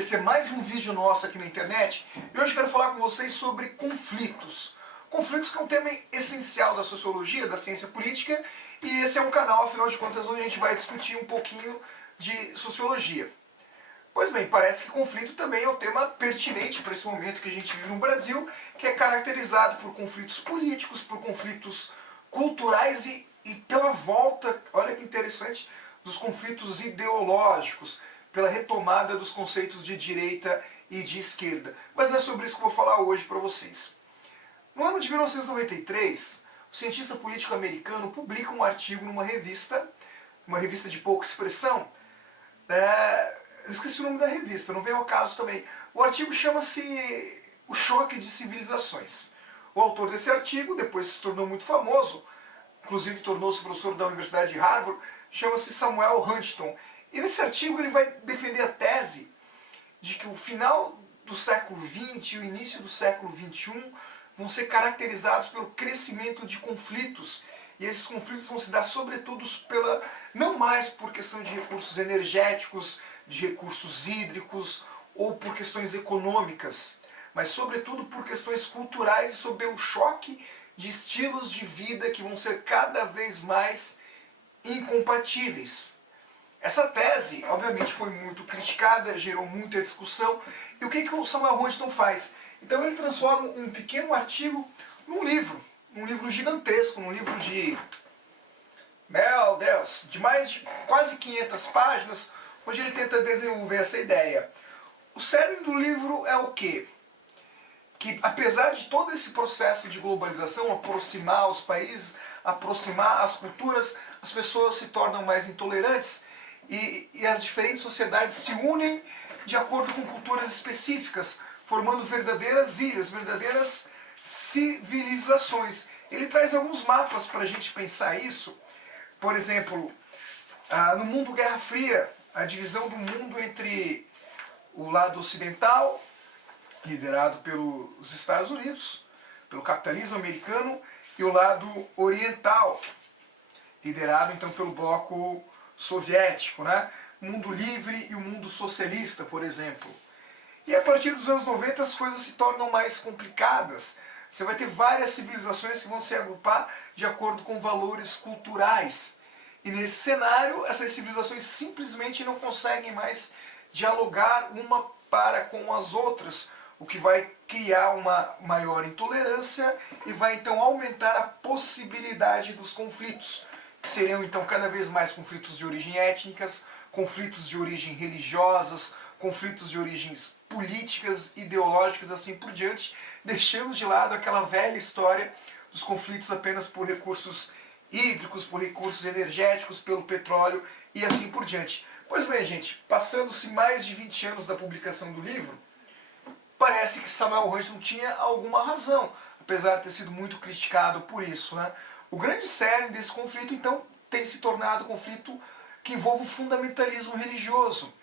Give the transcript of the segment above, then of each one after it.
Esse é mais um vídeo nosso aqui na internet e hoje eu quero falar com vocês sobre conflitos. Conflitos que é um tema essencial da sociologia, da ciência política, e esse é um canal, afinal de contas, onde a gente vai discutir um pouquinho de sociologia. Pois bem, parece que conflito também é um tema pertinente para esse momento que a gente vive no Brasil, que é caracterizado por conflitos políticos, por conflitos culturais e pela volta, olha que interessante, dos conflitos ideológicos, pela retomada dos conceitos de direita e de esquerda. Mas não é sobre isso que eu vou falar hoje para vocês. No ano de 1993, o cientista político americano publica um artigo numa revista, uma revista de pouca expressão. Eu esqueci o nome da revista, não vem ao caso também. O artigo chama-se O Choque de Civilizações. O autor desse artigo depois se tornou muito famoso, inclusive tornou-se professor da Universidade de Harvard, chama-se Samuel Huntington. E nesse artigo ele vai defender a tese de que o final do século XX e o início do século XXI vão ser caracterizados pelo crescimento de conflitos. E esses conflitos vão se dar sobretudo não mais por questão de recursos energéticos, de recursos hídricos ou por questões econômicas, mas sobretudo por questões culturais e sob o choque de estilos de vida que vão ser cada vez mais incompatíveis. Essa tese, obviamente, foi muito criticada, gerou muita discussão. E o que o Samuel Huntington faz? Então ele transforma um pequeno artigo num livro gigantesco, num livro de, meu Deus, de mais de quase 500 páginas, onde ele tenta desenvolver essa ideia. O cerne do livro é o quê? Que apesar de todo esse processo de globalização, aproximar os países, aproximar as culturas, as pessoas se tornam mais intolerantes e as diferentes sociedades se unem de acordo com culturas específicas, formando verdadeiras ilhas, verdadeiras civilizações. Ele traz alguns mapas para a gente pensar isso. Por exemplo, no mundo Guerra Fria, a divisão do mundo entre o lado ocidental, liderado pelos Estados Unidos, pelo capitalismo americano, e o lado oriental, liderado então pelo bloco soviético, né? O mundo livre e o mundo socialista, por exemplo. E a partir dos anos 90 as coisas se tornam mais complicadas. Você vai ter várias civilizações que vão se agrupar de acordo com valores culturais. E nesse cenário, essas civilizações simplesmente não conseguem mais dialogar uma para com as outras, o que vai criar uma maior intolerância e vai então aumentar a possibilidade dos conflitos, que seriam então cada vez mais conflitos de origem étnicas, conflitos de origem religiosas, conflitos de origens políticas, ideológicas, assim por diante, deixando de lado aquela velha história dos conflitos apenas por recursos hídricos, por recursos energéticos, pelo petróleo e assim por diante. Pois bem, gente, passando-se mais de 20 anos da publicação do livro, parece que Samuel Huntington tinha alguma razão, apesar de ter sido muito criticado por isso, né? O grande cerne desse conflito, então, tem se tornado um conflito que envolve o fundamentalismo religioso.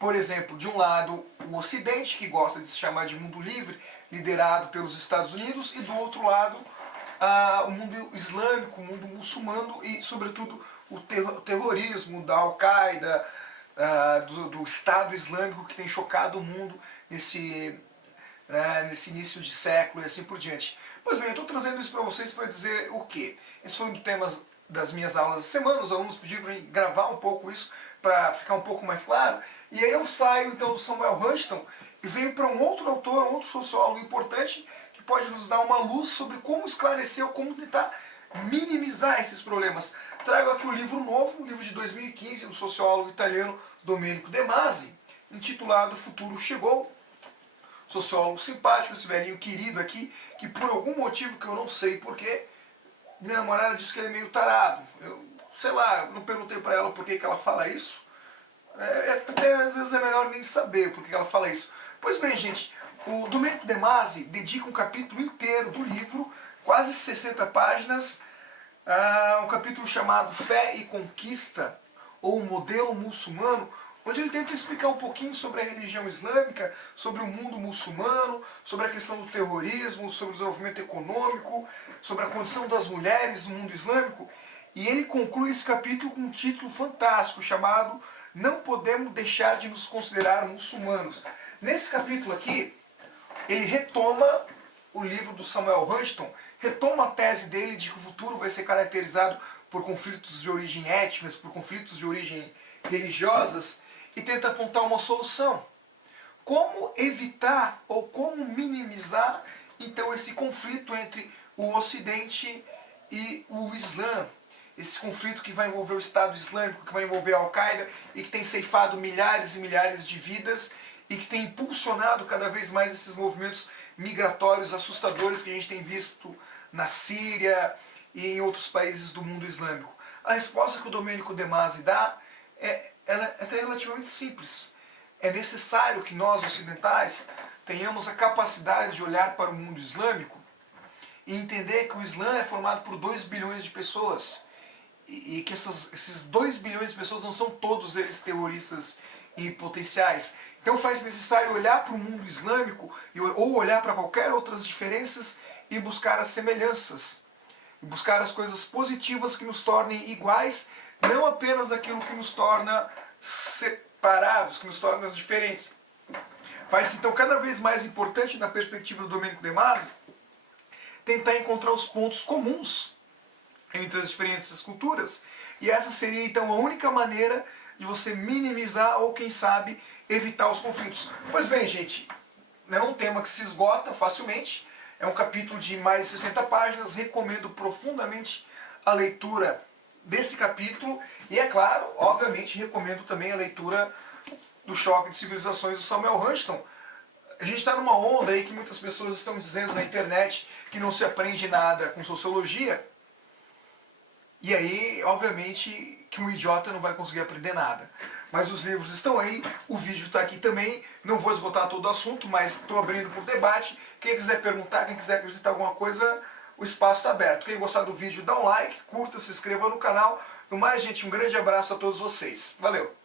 Por exemplo, de um lado, o Ocidente, que gosta de se chamar de mundo livre, liderado pelos Estados Unidos, e do outro lado, o mundo islâmico, o mundo muçulmano e, sobretudo, o terrorismo da Al-Qaeda, do Estado Islâmico que tem chocado o mundo nesse início de século e assim por diante. Pois bem, eu estou trazendo isso para vocês para dizer o quê? Esse foi um dos temas das minhas aulas da semana, os alunos pediram para gravar um pouco isso, para ficar um pouco mais claro, e aí eu saio então do Samuel Huntington e venho para um outro autor, um outro sociólogo importante, que pode nos dar uma luz sobre como esclarecer ou como tentar minimizar esses problemas. Trago aqui um livro novo, um livro de 2015, do sociólogo italiano Domenico De Masi, intitulado Futuro Chegou. Sociólogo simpático, esse velhinho querido aqui, que por algum motivo que eu não sei porquê, minha namorada disse que ele é meio tarado. Eu, sei lá, não perguntei para ela por que ela fala isso. Até às vezes é melhor nem saber por que ela fala isso. Pois bem, gente, o Domenico De Masi dedica um capítulo inteiro do livro, quase 60 páginas, um capítulo chamado Fé e Conquista, ou Modelo Muçulmano, onde ele tenta explicar um pouquinho sobre a religião islâmica, sobre o mundo muçulmano, sobre a questão do terrorismo, sobre o desenvolvimento econômico, sobre a condição das mulheres no mundo islâmico. E ele conclui esse capítulo com um título fantástico chamado não podemos deixar de nos considerar muçulmanos. Nesse capítulo aqui, ele retoma o livro do Samuel Huntington, retoma a tese dele de que o futuro vai ser caracterizado por conflitos de origem étnicas, por conflitos de origem religiosas, e tenta apontar uma solução. Como evitar ou como minimizar então esse conflito entre o Ocidente e o Islã? Esse conflito que vai envolver o Estado Islâmico, que vai envolver a Al-Qaeda e que tem ceifado milhares e milhares de vidas e que tem impulsionado cada vez mais esses movimentos migratórios assustadores que a gente tem visto na Síria e em outros países do mundo islâmico. A resposta que o Domenico De Masi dá ela é até relativamente simples. É necessário que nós, ocidentais, tenhamos a capacidade de olhar para o mundo islâmico e entender que o Islã é formado por 2 bilhões de pessoas e que esses 2 bilhões de pessoas não são todos eles terroristas e potenciais. Então faz necessário olhar para o mundo islâmico ou olhar para qualquer outras diferenças e buscar as semelhanças. E buscar as coisas positivas que nos tornem iguais, não apenas aquilo que nos torna separados, que nos torna diferentes. Faz então cada vez mais importante, na perspectiva do Domenico De Masi, tentar encontrar os pontos comuns entre as diferentes culturas. E essa seria então a única maneira de você minimizar ou, quem sabe, evitar os conflitos. Pois bem, gente, é um tema que se esgota facilmente, é um capítulo de mais de 60 páginas, recomendo profundamente a leitura desse capítulo e, é claro, obviamente, recomendo também a leitura do Choque de Civilizações do Samuel Huntington. A gente está numa onda aí que muitas pessoas estão dizendo na internet que não se aprende nada com sociologia. E aí, obviamente, que um idiota não vai conseguir aprender nada. Mas os livros estão aí, o vídeo está aqui também. Não vou esgotar todo o assunto, mas estou abrindo para o debate. Quem quiser perguntar, quem quiser acrescentar alguma coisa, o espaço está aberto. Quem gostar do vídeo, dá um like, curta, se inscreva no canal. No mais, gente, um grande abraço a todos vocês. Valeu!